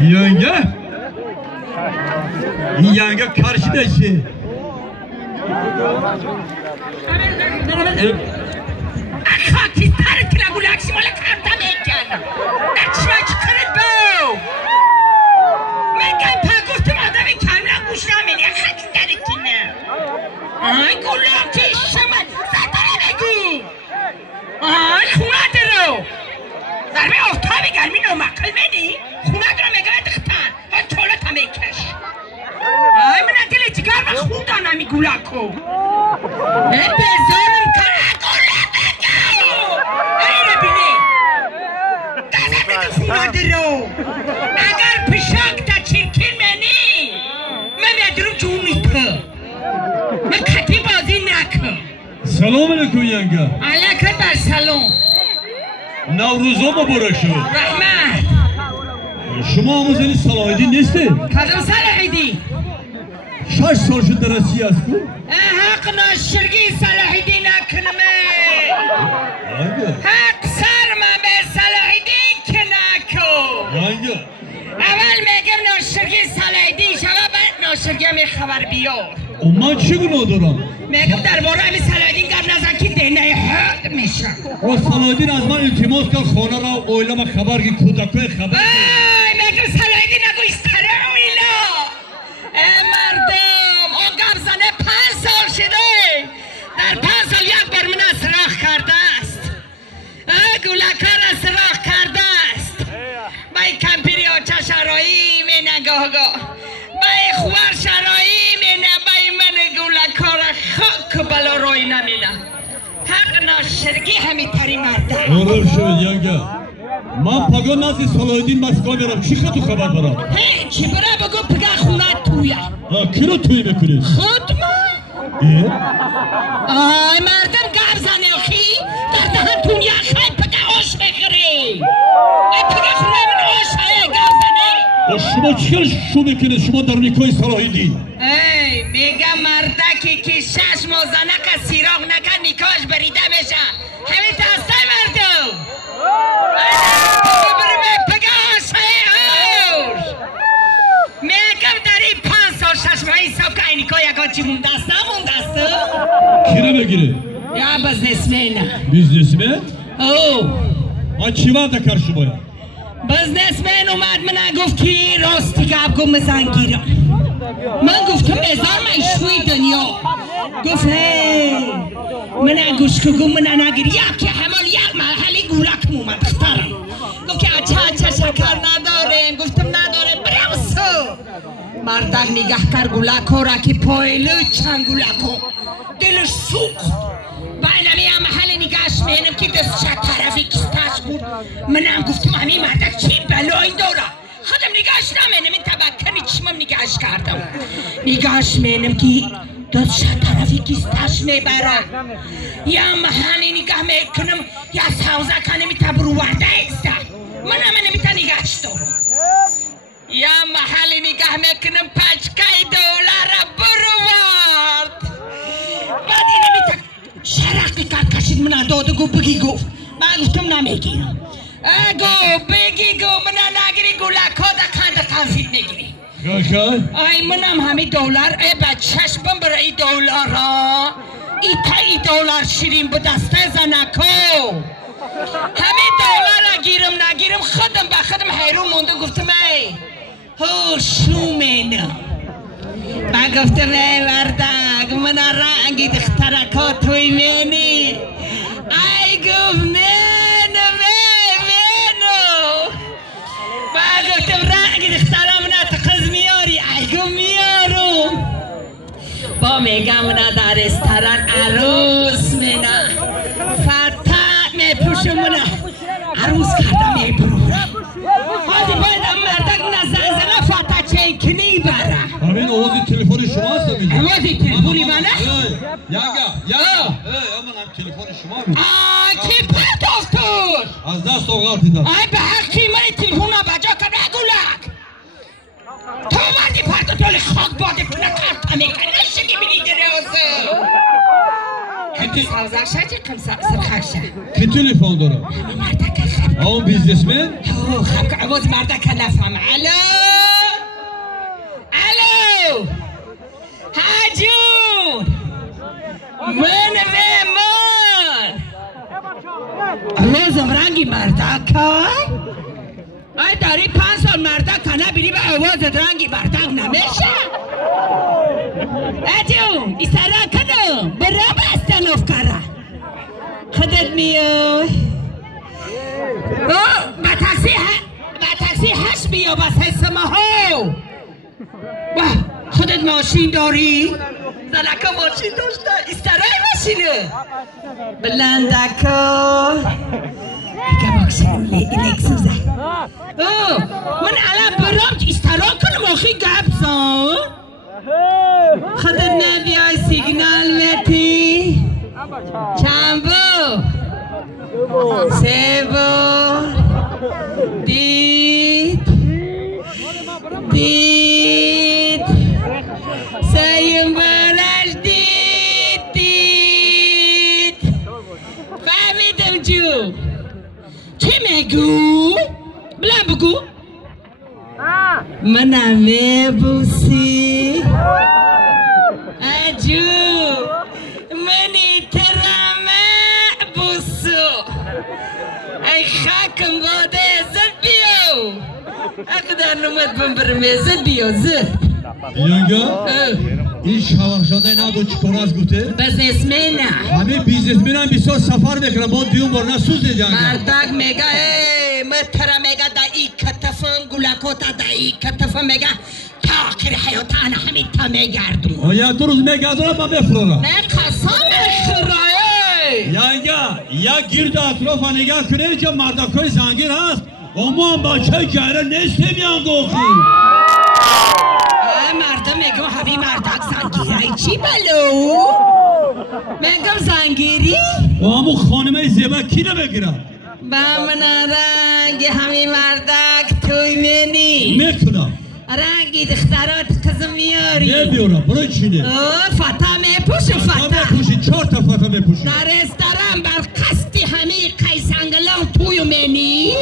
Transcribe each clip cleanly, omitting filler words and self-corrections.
Yenge? Yenge karşıdaki. Akati tarikla gulaksi mala karta mekan. Naçma çıkardı. Mekan pagostum adamı kamera kuşlameli. Akati tarikine. Ay gulakçı şaman. Satana begu. Ay kumadero. Darbe ortağı gelmin o makal beni. Kumadero mekan tıktan. Ay çoğla tameykeş. Ay menatele çıkar bak hudan ami gulako. Bezorım kara gulak. اگر پشاک تا چرکن منی من ندارم جون نیکه من کتی بازی نکه سلام علیکم ینگه علیکم بر سلام نوروزا مبارک رحمت شما آموزنی صلاحیدی نیستید؟ کدوم صلاحیدی؟ 6 سال شد درسی است کو؟ حق ناشرگی صلاحیدی نکنمه حق سرمه به صلاحیدی که نکو ینگه اول میگم ناشرگی صلاحیدی شما بعد ناشرگی همی خبر بیار من چی گناه دارم؟ میگم درباره همی صلاحیدین قبل نزن که دینه حق میشم و صلاحیدین از من التماس کرد خانه را اویلم خبر که کودکای خبر میگم صلاحیدین نگو استره اویلا مردم اون قبل زنه 5 سال شده در 5 سال یک بار من سراخ کرده است گولکار سراخ کرده است بای کمپیری آچه شرایی می نگاه بای خوار شرایی می نه بای من گولکار خاک بلا روی نمینه حق ناشرگی همی تری مرده آرام شد ینگه من پگاه نزدی صلاحیدین مسکا میرم چی خود تو خبر دارم؟ چی برای بگو پگاه خونه تویه کی رو توی میکنید؟ خود من آی مردم گرم زنه اخی در دهنتون یک خیلی پگاه آش بخری پگاه خونه من آش های گرم زنه شما چی شو میکنید شما در نیکای صلاحیدین؟ میگم مردکی که 6 ماه زنک سیراغ نکن نیکاش بریده بشه همین تاسته مردم میگم در این 5 سال 6 ماه حساب که اینیکا یکا چی مونده است نمونده است کی رو بگیره؟ یا بزنسمن بیزنسمن؟ او چی وعده کرد شما یا؟ بزنسمن اومد من گفت که راستی که اب گم زنگیرم من گفتم ازار من شوی دنیا گفت من گوش که گم من نگیر یکی همال یک مرحله گولک مومد اختارم گفت که اچه شکر نداره گفتم نداره برسو مردک نگه کر گولکو را که پایلو چند گولکو دلش سوخت بینمی هم محل نگهش مینم که دست شد طرفی کستش بود منم گفتم همین مردک چی بلایی داره خودم نگهش نمینم این تبکر چشمم نگهش کردم نگهش مینم که دست شد طرفی کستش میبره یا محل نگه میکنم یا سوزه کنم تا برورده ایسته منم نمیتا نگهش دارم یا محل نگه میکنم پچکای دولار برورد بعد اینه میتا شرقی کرد کشید من داده گو بگی گفت من گفتم نمیگیرم گو بگی گو من نگیری گولکا دکان تنفید نگیری آی منم همین دولار ای بچهش بم برای دولار ها ای دولار شیرین به دسته زنکو همین دولار نگیرم خودم به خودم حیرون مونده گفتم ای شو مینم من گفتم ای وردک من رنگی دخترکا توی مینی ای گفت مینو من گفتم رنگی دخترم نه تقض میاری ای گفت میارم با میگم نه در استران عروس منه فتح میپوشم منه عروس کردم میبرورم حالی بایدم مردک نزنزنه فتح چنکنی بره همین آوازی تلفن شما هست همین آوازی تلفنی منه؟ یاگا من هم تلفن شما بود کی پرت افتور از دست آغار دیدم ای به حقی من تلفن بجا که نگولک تو مردی پرت تولی خاک باده کنه کارتا میکنه نشگی بینی دروزه کتی سوزر شد کم سرخش کی تلفن دارم؟ همه مردک خب اون بیزنسمن؟ خب عوض مردک نفهم. الو الو حجون من میمون عوضم رنگی مردک های ای داری 5 سال مردک کنه بینی به عوض رنگی مردک نمیشه حجون ایسارا کنو برا بستنوف کرا خودت میای با تاکسی هش بیا بس حس ماهو خودت ماشین داری؟ زنکا ماشین داشته استرای ماشینه بلندکا اگه باکشن الکسوزه من الان برام استرا کنم آخی گبزان خودت نبیای سیگنال متی چند بو 3 بار دید سیم بارش دید فهمیدم جو چی میگو؟ بلند بگو منم میبوسی اجو منی ترمه بوسو ای خاکم باده زد بیو اقدر نومد بمبرمه زد بیو زد یانگا این شواخشاده ندو چطور از گوته؟ بزنسمن همه بیزنسمن هم بسیار سفر میکنن با دیون بار نسوز دید یانگا مردک میگه متر میگه دا ای کتفم گلکوتا دا ای کتفم میگه تا آخر حیات انا همین تا میگردم آیا 2 روز میگردم من بفرارم نه قسم خرایه یانگا یا گرد اطراف نگاه کنه که مردکای زنگیر هست اما هم بچه گره نیستیم یانگا خی مردم میگم همی مردک زنگیری چی بلو؟ میگم زنگیری؟ و همون خانمه زیبا کی رو بگیرم؟ با من رنگ همی مردک توی منی میتونم رنگی دخترات کزم میاری نمیارم برای چینه فتا میپوشم فتا میپوشی 4 تا فتا میپوشی در رستوران بر قصدی همی قیسنگلان توی منی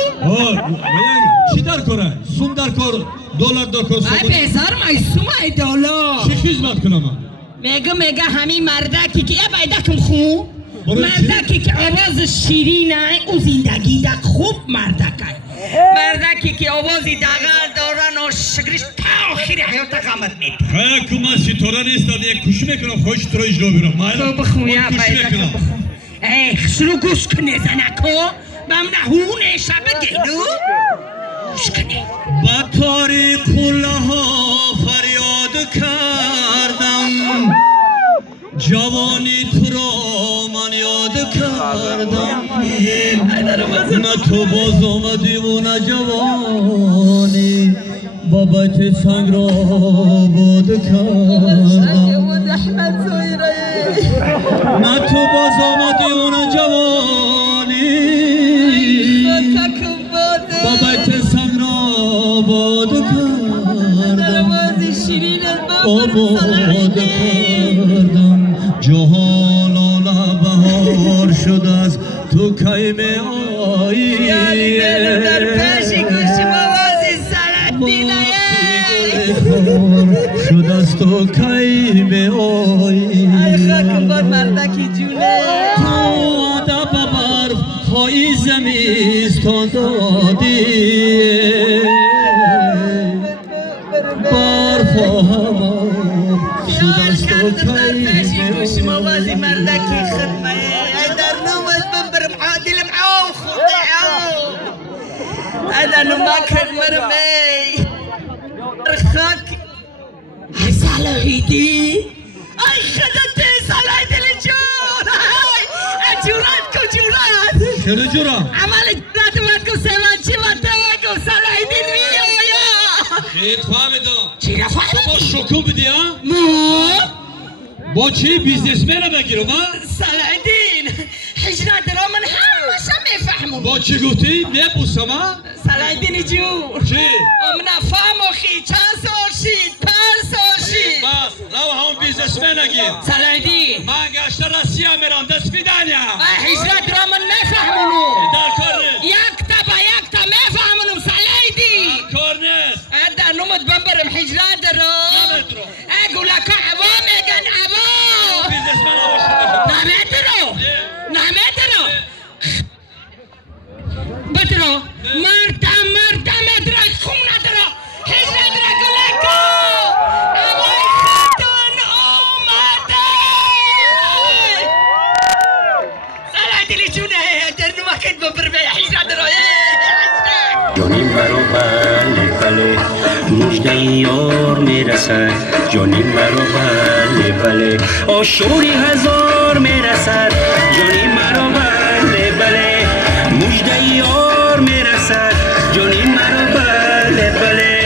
چی در کاره؟ سوم در کار دلار در کار ای بیزار مای سوم ای دلار چی خدمت کنم میگه همی مردکی که بیدکم خوب مردکی که آواز شیرینه او زندگی دک خوب مردکی مردکی که آوازی دقل دارن و شگریش تا آخری حیات قامت میده خیلی که من ستاره نیستم یک کشی میکنم خوش تو را اجرا بیرم تو بخون یا بیدکم بخون ای خسرو گوش کنه زنکو بمنه هونه شبه گیدو گوش کنه با تاریخ کله ها فریاد کردم جوانی تو را من یاد کردم نه تو باز آمدی و نه جوانی بابت سنگ را باد کردم نه تو باز آمدی و نه جوانی بابت سنگ را باد کردم آباد کردم جهان آلا بهار شد از تو کی می آیی یعنی در پیشی گوشم آوازی سلطینه شد از تو کی می آیی ای خاکم باد مردکی جونه تو ادب برف های زمستان دادی برف هوا شد از تو کی گوشم آوازی مردکی خدمه ای در نومت بمبرم عادل معاو خودعاو انا نماكر مرمي رخاك هاي صلاحيدي اي خدتي صلاحيدي الجور هاي اجوراتكو جورات شنو جورا؟ عمل جورات ماتكو سيمانشي ماتكو صلاحيدي الميويا شيت فهمیدم چی را فهمیدی؟ تو با شکم بدی ها؟ مو با چی بیزنسمن بگیرم ها؟ صلاحيدين حجرات را من همشا میفهمم با چی گفتی؟ نبوسم ها؟ صلاحيدين جور چی؟ امنا فهمو خی چند سال شید 5 سال شید بس رو همون بیزنسمن نگیر صلاحيدين من گشت رسیه میرم دست بیدانیا حجرات را من نفهمونو در کار یک تا با یک تا میفهمونم برنامه ببرم حجرات رو اقول لك عوا میگن عوا نمیترو بترو مرد مدرک خون ندارو حجرات رو اقول لك عوای خاتون اومده سلام دلی جونه در نمکت ببرم حجرات رو جانیم برو بله بله مجده یار میرسد جانیم برو بله بله آشوری هزار میرسد جانیم برو بله بله مجده یار میرسد جانیم برو بله بله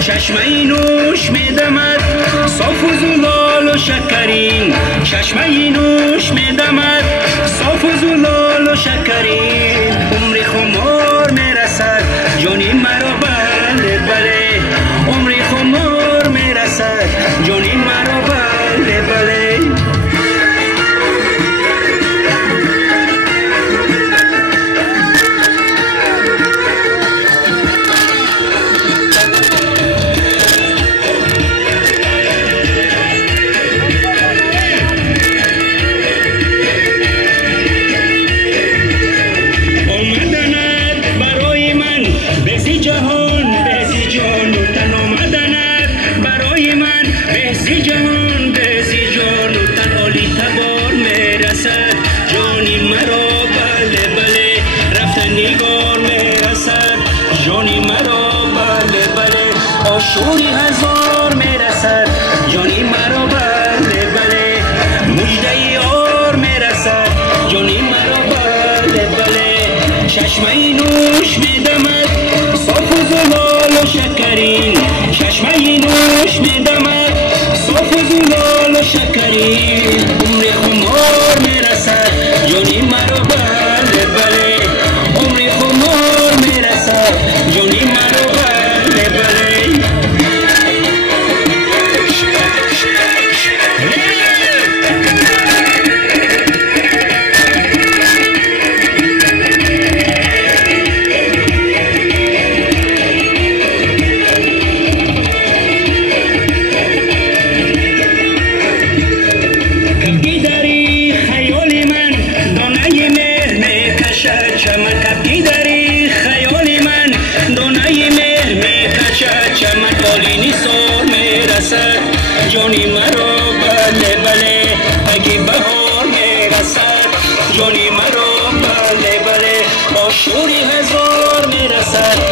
چشمه نوش میدمد صاف و زلال و شکرین چشمه نوش میدمد صاف و زلال و شکرین عمر خمار میرسد جانی مرا بله بله عمر خمار میرسد جانی مرا بله بله شوری هزار میرسد جانی مرا بله بله مجده یار میرسد جانی مرا بله بله چشمه نوش میدمد صاف و زلال و شکرین چشمه نوش میدمد صاف و زلال و شکرین عمر خمار میرسد جانی مرا بله بله عمر خمار میرسد جانی مرا بله بله جانی مرا بله بله اگه بهار میرسد جانی مرا بله بله با شوری هزار میرسد